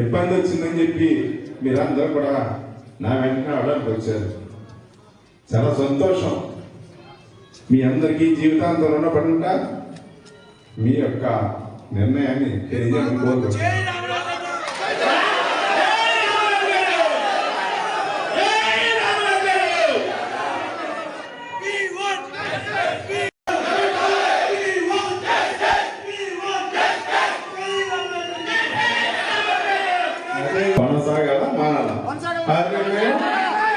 ఇబ్బంది వచ్చిందని చెప్పి మీరందరూ కూడా నా వెంటనే అవడానికి వచ్చారు. చాలా సంతోషం. మీ అందరికీ జీవితాంతం రుణపడి మీ యొక్క నిర్ణయాన్ని తెలియజేయడం కోరుకుంటున్నాను కొనసాగాల మానాలా అదే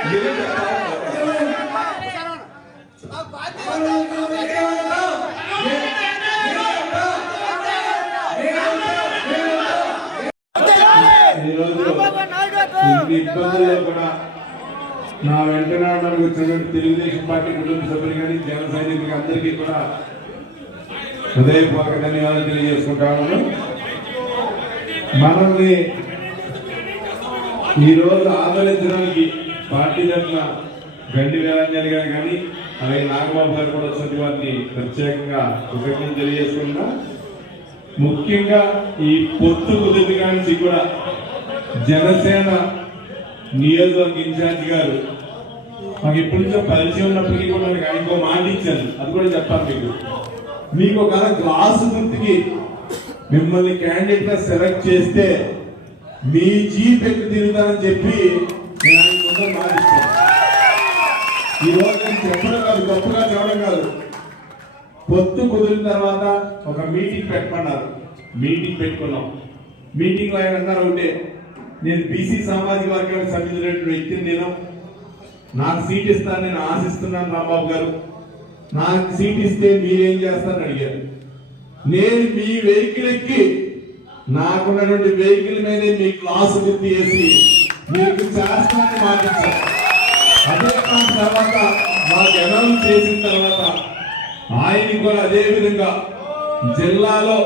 మీరే చెప్పాలి. ఈరోజు ఇన్ని ఇబ్బందుల్లో కూడా నా వెంటనే వచ్చినటువంటి తెలుగుదేశం పార్టీ కుటుంబ సభ్యులు కానీ జన సైనికులకి అందరికీ కూడా హృదయపూర్వక ధన్యవాదాలు తెలియజేసుకుంటాము మనల్ని ఈరోజు ఆదరించడానికి పార్టీ తరఫున గండి వీరాంజలి గారు కానీ అలాగే నాగబాబు గారు కూడా వచ్చినటువంటి వారిని ప్రత్యేకంగా కృతజ్ఞతలు తెలియజేసుకుంటున్నా ముఖ్యంగా ఈ పొత్తు కుదిరి నుంచి కూడా జనసేన నియోజకవర్గ ఇన్ఛార్జ్ గారు మాకు ఎప్పటి నుంచో పరిచయం ఉన్నప్పటికీ కూడా నాకు ఆయనకో మాట ఇచ్చాను అది కూడా చెప్పాలి మీకు. మీకు ఒకవేళ గ్లాసు గుర్తుకి మిమ్మల్ని క్యాండిడేట్గా సెలెక్ట్ చేస్తే మీ జీప్ ఎక్కి తిరుగుతానని చెప్పి నేను ఆయన ముందర మాట ఈ రోజు నేను చెప్పడం కాదు గొప్పగా చెప్పడం కాదు. పొత్తు కుదిరిన తర్వాత ఒక మీటింగ్ పెట్టమన్నారు. మీటింగ్ పెట్టుకున్నాం. మీటింగ్లో ఆయన అన్నారు ఒకటే నేను బీసీ సామాజిక వర్గానికి సంబంధించినటువంటి వ్యక్తిని నేను. నాకు సీట్ ఇస్తాను నేను ఆశిస్తున్నాను రాంబాబు గారు. నాకు సీట్ ఇస్తే మీరేం చేస్తారని అడిగారు. నేను మీ వెహికల్ ఎక్కి నాకున్నటువంటి వెహికల్ మీదే మీ క్లాస్ గుర్తు చేసి మీకు చేస్తానని మాటించాను అదే తర్వాత మాకు అనౌన్స్ చేసిన తర్వాత ఆయన కూడా అదే విధంగా జిల్లాలో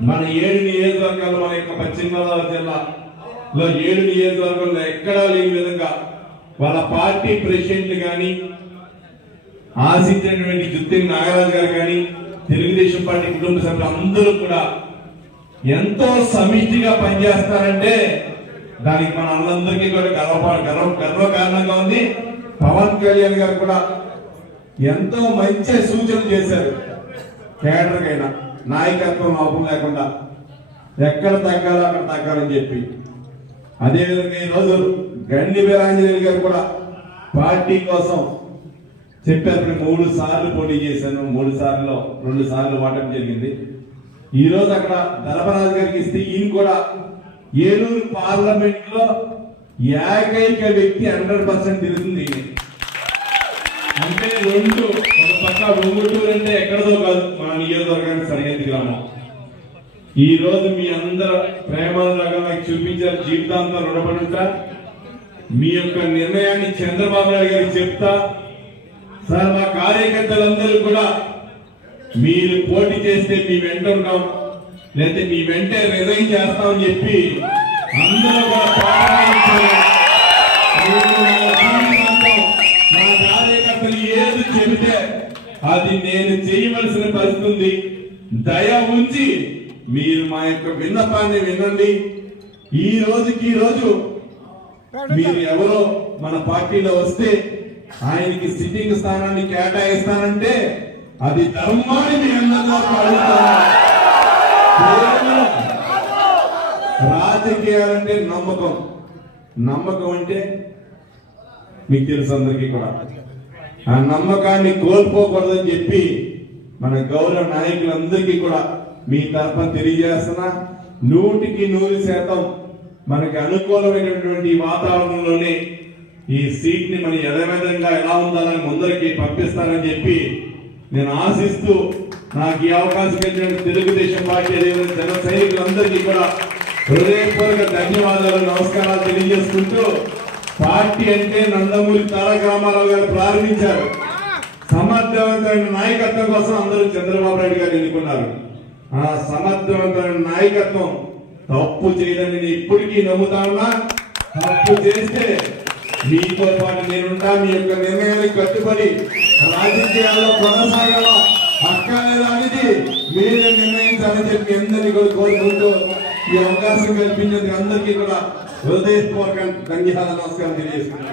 మన ఏడు నియోజకవర్గాలు మన యొక్క పశ్చిమ గోదావరి జిల్లాలో ఏడు నియోజకవర్గంలో ఎక్కడా లేని విధంగా వాళ్ళ పార్టీ ప్రెసిడెంట్లు కానీ ఆశించినటువంటి జుత్తి నాగరాజు గారు కానీ తెలుగుదేశం పార్టీ కుటుంబ సభ్యులు అందరూ కూడా ఎంతో సమిష్టిగా పనిచేస్తారంటే దానికి మన అందరికీ కూడా గర్వ గర్వ గర్వకారణంగా ఉంది. పవన్ కళ్యాణ్ గారు కూడా ఎంతో మంచి సూచనలు చేశారు. కేడర్కైనా నాయకత్వం లోపం లేకుండా ఎక్కడ తగ్గాలో అక్కడ తగ్గాలని చెప్పి. అదేవిధంగా ఈరోజు గండి వీరాంజనేయులు గారు కూడా పార్టీ కోసం చెప్పేప్పుడు మూడు సార్లు పోటీ చేశాను. మూడు సార్లు రెండు సార్లు ఓటమి జరిగింది. ఈరోజు అక్కడ ధర్మరాజు గారికి ఇస్తే ఈయన కూడా ఏలూరు పార్లమెంట్లో ఏకైక వ్యక్తి హండ్రెడ్ పర్సెంట్ తిరుగుతుంది అంటే రెండు ఒక పక్క ఒంగుటూరు అంటే ఎక్కడదో కాదు మా నియోజకవర్గానికి సరిహద్దు గ్రామం. ఈ రోజు మీ అందరు ప్రేమలాగా నాకు చూపించారు జీవితాంతం రుణపడుతా. మీ యొక్క నిర్ణయాన్ని చంద్రబాబు నాయుడు గారికి చెప్తా. సార్ మా కార్యకర్తలందరూ కూడా మీరు పోటీ చేస్తే మీ వెంట ఉంటాం. లేకపోతే మీ వెంటే రిజైన్ చేస్తామని చెప్పి అందరూ కూడా ప్రారంభించారు కార్యకర్తలు ఏది చెబితే అది నేను చేయవలసిన పరిస్థితి దయ ఉంచి మీరు మా యొక్క విన్నపాన్ని వినండి. ఈ రోజుకి ఈ రోజు మీరు ఎవరో మన పార్టీలో వస్తే ఆయనకి సిట్టింగ్ స్థానాన్ని కేటాయిస్తానంటే అది ధర్మాన్ని మీ అందరితో రాజకీయాలంటే నమ్మకం. నమ్మకం అంటే మీకు తెలుసు అందరికీ కూడా. ఆ నమ్మకాన్ని కోల్పోకూడదని చెప్పి మన గౌరవ నాయకులందరికీ కూడా మీ తరఫున తెలియజేస్తున్నా. నూటికి నూరు శాతం మనకి అనుకూలమైనటువంటి వాతావరణంలోనే ఈ సీట్ని మన యథావిధంగా ఎలా ఉండాలని ముందరికి పంపిస్తారని చెప్పి నేను ఆశిస్తూ నాకు ఈ అవకాశం ఇచ్చిన తెలుగుదేశం పార్టీ అదేవిధంగా జన సైనికులందరికీ కూడా హృదయపూర్వక ధన్యవాదాలు నమస్కారాలు తెలియజేసుకుంటూ పార్టీ అంటే నందమూరి తారక రామారావు గారు ప్రారంభించారు. సమర్థవంతమైన నాయకత్వం కోసం అందరూ చంద్రబాబు నాయుడు గారు ఎన్నుకున్నారు. ఆ సమర్థవంతమైన నాయకత్వం తప్పు చేయదని నేను ఇప్పటికీ నమ్ముతా ఉన్నా. తప్పు చేస్తే మీతో పాటు నేనుంటా మీ యొక్క నిర్ణయానికి కట్టుబడి రాజకీయాల్లో కొనసాగాల? లేదా అనేది మీరే నిర్ణయించాలని చెప్పి అందరినీ కూడా కోరుకుంటూ ఈ అవకాశం కల్పించేందుకు అందరికీ కూడా హృదయపూర్వక ధన్యవాదాలు నమస్కారం తెలియజేస్తున్నాను.